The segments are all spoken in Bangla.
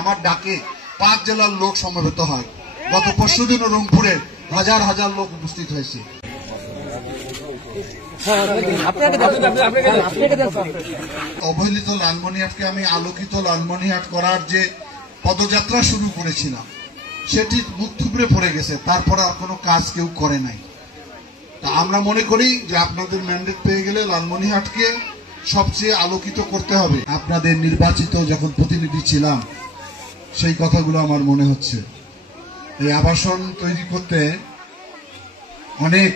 আমার ডাকে 5 জেলার লোক সমবেত হয়। গত পরশুদিন রংপুরে হাজার হাজার লোক উপস্থিত হয়েছে। অবহেলিত লালমনিরহাটকে আমি আলোকিত লালমনিরহাট করার যে পদযাত্রা শুরু করেছিলাম সেটি মুখ থুবড়ে পড়ে গেছে, তারপর আর কোনো কাজ কেউ করে নাই। তা আমরা মনে করি যে আপনাদের ম্যান্ডেট পেয়ে গেলে লালমনিরহাটকে সবচেয়ে আলোকিত করতে হবে। আপনাদের নির্বাচিত যখন প্রতিনিধি ছিলাম সেই কথাগুলো আমার মনে হচ্ছে। এই আবাসন তৈরি করতে অনেক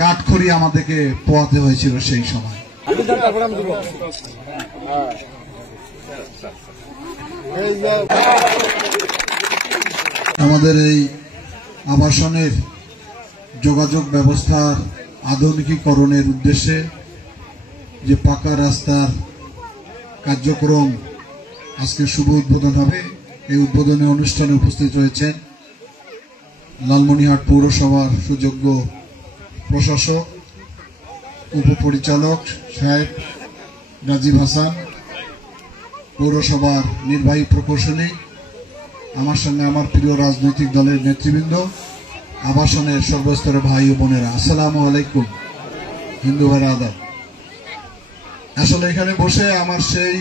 কাঠখড়ি আমাদেরকে পোয়াতে হয়েছিল সেই সময়। আমাদের এই আবাসনের যোগাযোগ ব্যবস্থার আধুনিকীকরণের উদ্দেশ্যে যে পাকা রাস্তার কার্যক্রম আজকে শুভ উদ্বোধন হবে, এই উদ্বোধনী অনুষ্ঠানে উপস্থিত রয়েছেন লালমনিরহাট পৌরসভার সুযোগ্য প্রশাসক উপপরিচালক সাহেব রাজীব হাসান, পৌরসভার নির্বাহী প্রকৌশলী, আমার সঙ্গে আমার প্রিয় রাজনৈতিক দলের নেতৃবৃন্দ, আবাসনের সর্বস্তরের ভাই ও বোনেরা, আসসালামু আলাইকুম, হিন্দু ভাইরা আদাব। আসলে এখানে বসে আমার সেই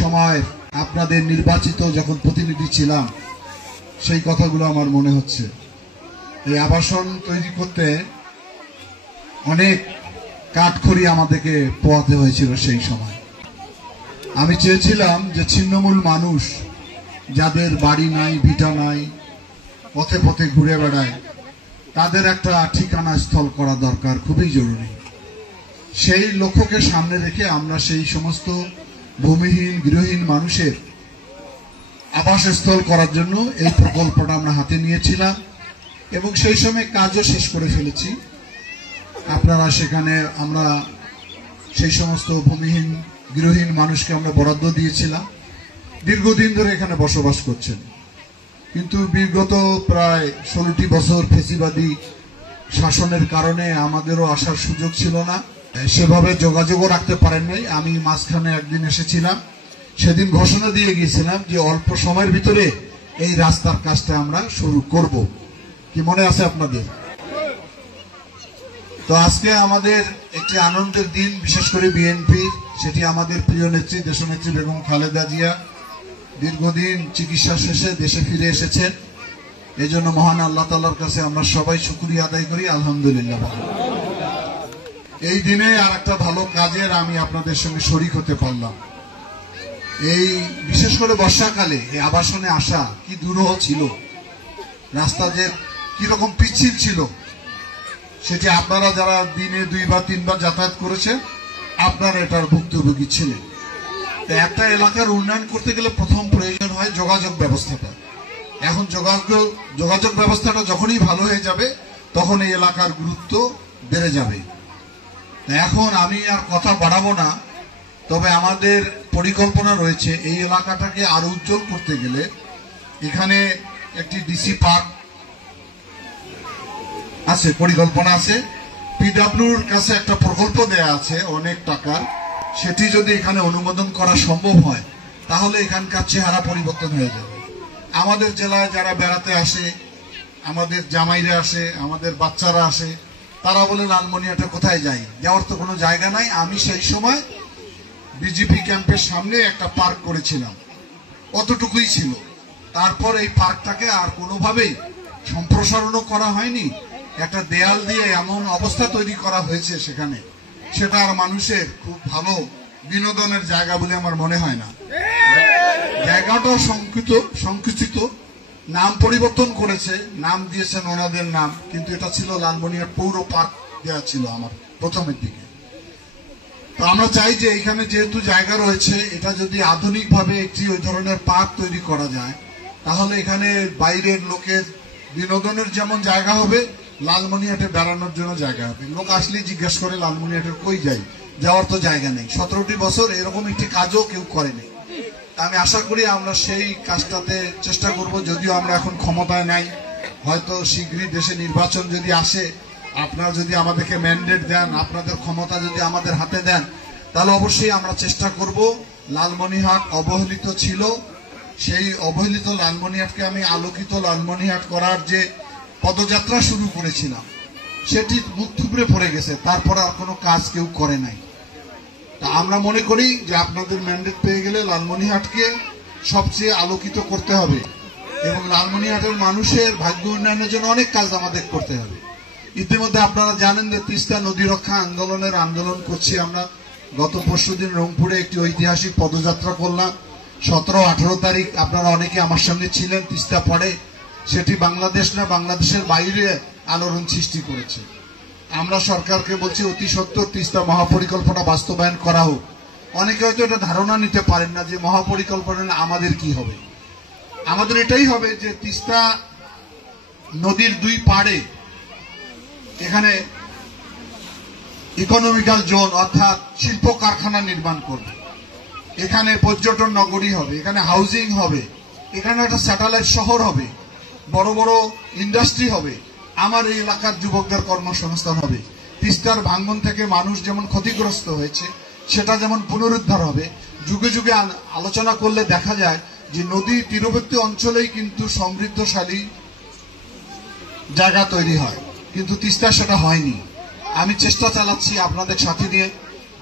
সময় আপনাদের নির্বাচিত যখন প্রতিনিধি ছিলাম সেই কথাগুলো আমার মনে হচ্ছে। এই আবাসন তৈরি করতে অনেক কাঠখড়ি আমাদেরকে পোয়াতে হয়েছিল সেই সময়। আমি চেয়েছিলাম যে ছিন্নমূল মানুষ যাদের বাড়ি নাই, ভিটা নাই, পথে পথে ঘুরে বেড়ায়, তাদের একটা ঠিকানা স্থল করা দরকার, খুবই জরুরি। সেই লক্ষ্যকে সামনে রেখে আমরা সেই সমস্ত ভূমিহীন গৃহহীন মানুষের আবাসস্থল করার জন্য এই প্রকল্পটা আমরা হাতে নিয়েছিলাম এবং সেই সময় কাজও শেষ করে ফেলেছি। আপনারা সেখানে আমরা সেই সমস্ত ভূমিহীন গৃহহীন মানুষকে আমরা বরাদ্দ দিয়েছিলাম, দীর্ঘদিন ধরে এখানে বসবাস করছেন। কিন্তু বিগত প্রায় 16টি বছর ফেসিবাদী শাসনের কারণে আমাদেরও আসার সুযোগ ছিল না, সেভাবে যোগাযোগও রাখতে পারেন নাই। আমি মাঝখানে একদিন এসেছিলাম, সেদিন ঘোষণা দিয়ে গিয়েছিলাম যে অল্প সময়ের ভিতরে এই রাস্তার কাজটা আমরা শুরু করব। কি মনে আছে আপনাদের? তো আজকে আমাদের একটি আনন্দের দিন, বিশেষ করে বিএনপির, সেটি আমাদের প্রিয় নেত্রী দেশনেত্রী বেগম খালেদা জিয়া দীর্ঘদিন চিকিৎসা শেষে দেশে ফিরে এসেছেন। এই জন্য মহান আল্লাহ তাআলার কাছে আমরা সবাই শুকরিয়া আদায় করি, আলহামদুলিল্লাহ। এই দিনে আর একটা ভালো কাজের আমি আপনাদের সঙ্গে শরীক হতে পারলাম। এই বিশেষ করে বর্ষাকালে এই আবাসনে আসা কি দুরূহ ছিল, রাস্তা যে কিরকম পিচ্ছিল ছিল সেটি আপনারা যারা দিনে 2 বা 3 বার যাতায়াত করেছেন আপনারা এটার ভুক্তভোগী ছিলেন। একটা এলাকার উন্নয়ন করতে গেলে প্রথম প্রয়োজন হয় যোগাযোগ ব্যবস্থাটা। এখন যোগাযোগ ব্যবস্থাটা যখনই ভালো হয়ে যাবে তখন এই এলাকার গুরুত্ব বেড়ে যাবে। এখন আমি আর কথা বাড়াবো না, তবে আমাদের পরিকল্পনা রয়েছে এই এলাকাটাকে আরো উজ্জ্বল করতে গেলে এখানে একটি ডিসি পার্ক আছে, পরিকল্পনা আছে। পিডব্লিউর কাছে একটা প্রকল্প দেয়া আছে অনেক টাকার, সেটি যদি এখানে অনুমোদন করা সম্ভব হয় তাহলে এখানকার চেহারা পরিবর্তন হয়ে যাবে। আমাদের জেলায় যারা বেড়াতে আসে, আমাদের জামাইরা আসে, আমাদের বাচ্চারা আসে, তারা বলে লালমনিরহাটে কোথায় যাই, যাওয়ার তো কোনো জায়গা নাই। আমি সেই সময় বিজেপি ক্যাম্পের সামনে একটা পার্ক করেছিলাম, অতটুকুই ছিল। তারপর এই পার্কটাকে আর কোনোভাবেই সম্প্রসারণও করা হয়নি, একটা দেয়াল দিয়ে এমন অবস্থা তৈরি করা হয়েছে সেখানে, সেটা আর মানুষের খুব ভালো বিনোদনের জায়গা বলে আমার মনে হয় না। জায়গাটা সংকুচিত, নাম পরিবর্তন করেছে, নাম দিয়েছেন ওনাদের নাম, কিন্তু এটা ছিল লালমনিরহাট পৌর পার্ক দেওয়া ছিল আমার প্রথমের দিকে। তো আমরা চাই যে এখানে যেহেতু জায়গা রয়েছে, এটা যদি আধুনিকভাবে একটি ওই ধরনের পার্ক তৈরি করা যায় তাহলে এখানে বাইরের লোকের বিনোদনের যেমন জায়গা হবে, লালমনিরহাটে বেড়ানোর জন্য জায়গা হবে। লোক আসলেই জিজ্ঞাসা করে লালমনিরহাটের কই যাই, যাওয়ার তো জায়গা নেই। 17টি বছর এরকম একটি কাজও কেউ করেনি। আমি আশা করি আমরা সেই কাজটাতে চেষ্টা করব, যদিও আমরা এখন ক্ষমতায় নাই, হয়তো শীঘ্রই দেশে নির্বাচন যদি আসে, আপনারা যদি আমাদেরকে ম্যান্ডেট দেন, আপনাদের ক্ষমতা যদি আমাদের হাতে দেন, তাহলে অবশ্যই আমরা চেষ্টা করব। লালমনিরহাট অবহেলিত ছিল, সেই অবহেলিত লালমনিরহাটকে আমি আলোকিত লালমনিরহাট করার যে পদযাত্রা শুরু করেছিলাম সেটি মুখ থুবড়ে পড়ে গেছে, তারপর আর কোনো কাজ কেউ করে নাই। তা আমরা মনে করি যে আপনাদের ম্যান্ডেট পেয়ে গেলে লালমনিরহাটকে সবচেয়ে আলোকিত করতে হবে এবং লালমনিরহাটের মানুষের ভাগ্য উন্নয়নের জন্য অনেক কাজ আমাদের করতে হবে। ইতিমধ্যে আপনারা জানেন যে তিস্তা নদী রক্ষা আন্দোলন করছি আমরা। গত পরশুদিন রংপুরে একটি ঐতিহাসিক পদযাত্রা করলাম। 17-18 তারিখ আপনারা অনেকে আমার সঙ্গে ছিলেন তিস্তা পড়ে। সেটি বাংলাদেশ না, বাংলাদেশের বাইরে আলোড়ন সৃষ্টি করেছে। আমরা সরকারকে বলছি অতি সত্বর তিস্তা মহাপরিকল্পনা বাস্তবায়ন করা হোক। অনেকে হয়তো এটা ধারণা নিতে পারেন না যে মহাপরিকল্পনা আমাদের কি হবে। আমাদের এটাই হবে যে তিস্তা নদীর দুই পাড়ে এখানে ইকোনমিক্যাল জোন অর্থাৎ শিল্প কারখানা নির্মাণ করবে, এখানে পর্যটন নগরী হবে, এখানে হাউজিং হবে, এখানে একটা স্যাটেলাইট শহর হবে, বড় বড় ইন্ডাস্ট্রি হবে, আমার এই এলাকার যুবকদের কর্মসংস্থান হবে। তিস্তার ভাঙ্গন থেকে মানুষ যেমন ক্ষতিগ্রস্ত হয়েছে সেটা যেমন পুনরুদ্ধার হবে। যুগে যুগে আলোচনা করলে দেখা যায় যে নদী তীরবর্তী অঞ্চলেই কিন্তু সমৃদ্ধশালী জায়গা তৈরি হয়, কিন্তু তিস্তা সেটা হয়নি। আমি চেষ্টা চালাচ্ছি আপনাদের সাথে নিয়ে।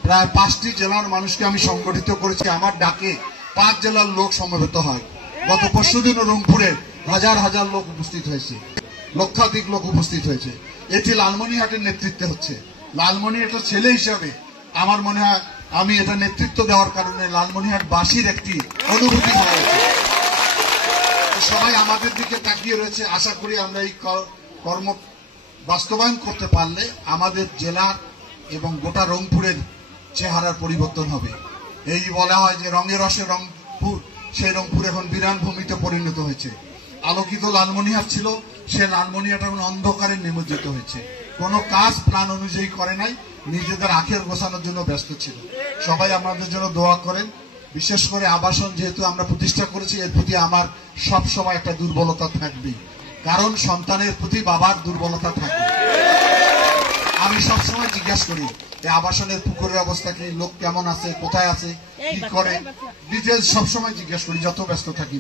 প্রায় 5টি জেলার মানুষকে আমি সংগঠিত করেছি। আমার ডাকে 5 জেলার লোক সমবেত হয়। গত পরশুদিনও রংপুরে হাজার হাজার লোক উপস্থিত হয়েছে, লক্ষাধিক লোক উপস্থিত হয়েছে। এটি লালমনিরহাটের নেতৃত্বে হচ্ছে। লালমনিরহাটের ছেলে হিসাবে আমার মনে হয় আমি এটা নেতৃত্ব দেওয়ার কারণে লালমনিরহাটবাসীর একটি অনুভূতি হয়েছে। সবাই আমাদের দিকে তাকিয়ে রয়েছে। আশা করি আমরা এই কর্ম বাস্তবায়ন করতে পারলে আমাদের জেলার এবং গোটা রংপুরের চেহারার পরিবর্তন হবে। এই বলা হয় যে রঙে রসে রংপুর, সেই রংপুর এখন বিরান ভূমিতে পরিণত হয়েছে। আলোকিত লালমনিরহাট ছিল, সে লালমনিরহাট এখন অন্ধকারে নিমজ্জিত হয়েছে। কোনো কাজ প্ল্যান অনুযায়ী করে নাই, নিজেদের আখের গোছানোর জন্য ব্যস্ত ছিল। সবাই আমাদের জন্য দোয়া করেন। বিশেষ করে আবাসন যেহেতু আমরা প্রতিষ্ঠা করেছি, এর প্রতি আমার সব সময় একটা দুর্বলতা থাকবে, কারণ সন্তানের প্রতি বাবার দুর্বলতা থাকে। আমি সবসময় জিজ্ঞাসা করি এই আবাসনের পুকুরের অবস্থা কি, লোক কেমন আছে, কোথায় আছে, কি করে, ডিটেলস সবসময় জিজ্ঞাসা করি যত ব্যস্ত থাকি।